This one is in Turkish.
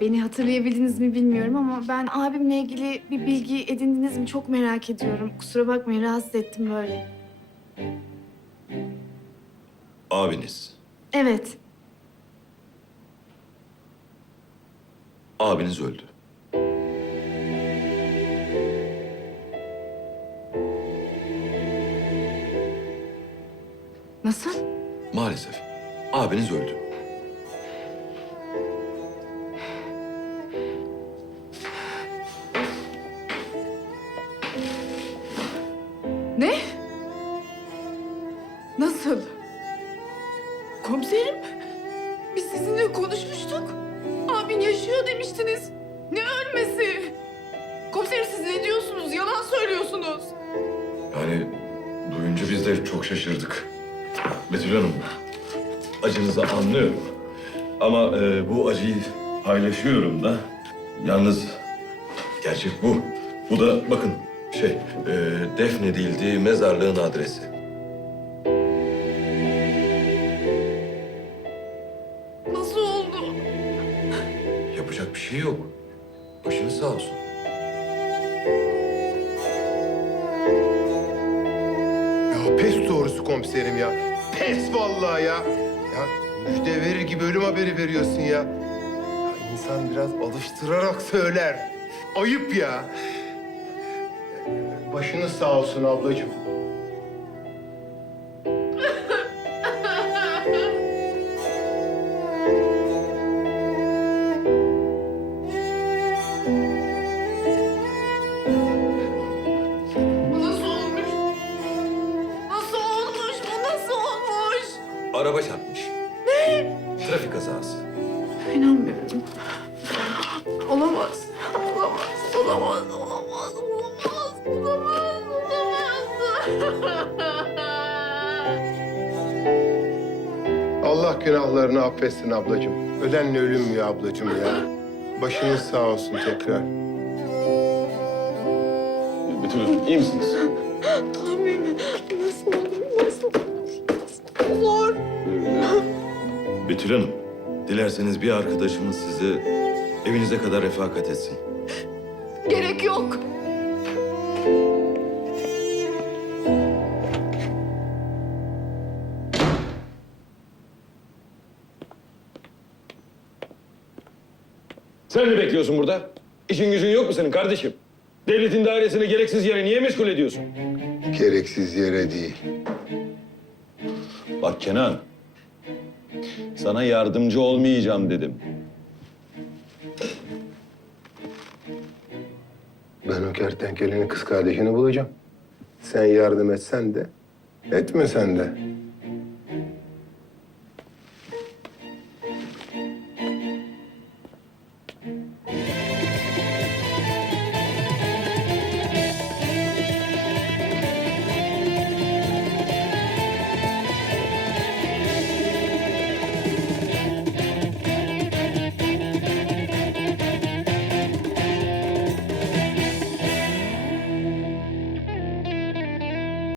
beni hatırlayabildiniz mi bilmiyorum ama ben abimle ilgili bir bilgi edindiniz mi çok merak ediyorum. Kusura bakmayın rahatsız ettim böyle. Abiniz. Evet, Abiniz öldü. nasıl? Maalesef. Abiniz öldü. Ne? Nasıl? Komiserim, biz sizinle konuşmuştuk. Abin yaşıyor demiştiniz. Ne ölmesi? Komiserim siz ne diyorsunuz? Yalan söylüyorsunuz. Yani duyunca biz de çok şaşırdık. Betül Hanım, acınızı anlıyorum. Ama e, bu acıyı paylaşıyorum da. Yalnız gerçek bu. Bu da bakın şey, e, defnedildiği mezarlığın adresi. Nasıl oldu? Yapacak bir şey yok. Başınız sağ olsun. Ya pes doğrusu komiserim ya. Pes vallahi ya. Ya müjde verir gibi ölüm haberi veriyorsun ya. ya insan biraz alıştırarak söyler. Ayıp ya. Başınız sağ olsun ablacığım. Bu nasıl olmuş? Nasıl olmuş? Bu nasıl olmuş? Araba çarpmış. Ne? Trafik kazası. İnanmıyorum. Olamaz. Allah günahlarını affetsin ablacığım. Ölenle ölünmüyor ablacığım ya. Başınız sağ olsun tekrar. Betül Hanım, iyi misiniz? Abi nasıl olur? Nasıl olur? Olur? Betül Hanım, dilerseniz bir arkadaşımız sizi evinize kadar refakat etsin. Gerek yok. Sen ne bekliyorsun burada? İşin gücün yok mu senin kardeşim? Devletin dairesini gereksiz yere niye meşgul ediyorsun? Gereksiz yere değil. Bak Kenan, sana yardımcı olmayacağım dedim. Ben o kertenkelenin kız kardeşini bulacağım. Sen yardım etsen de, etmesen de.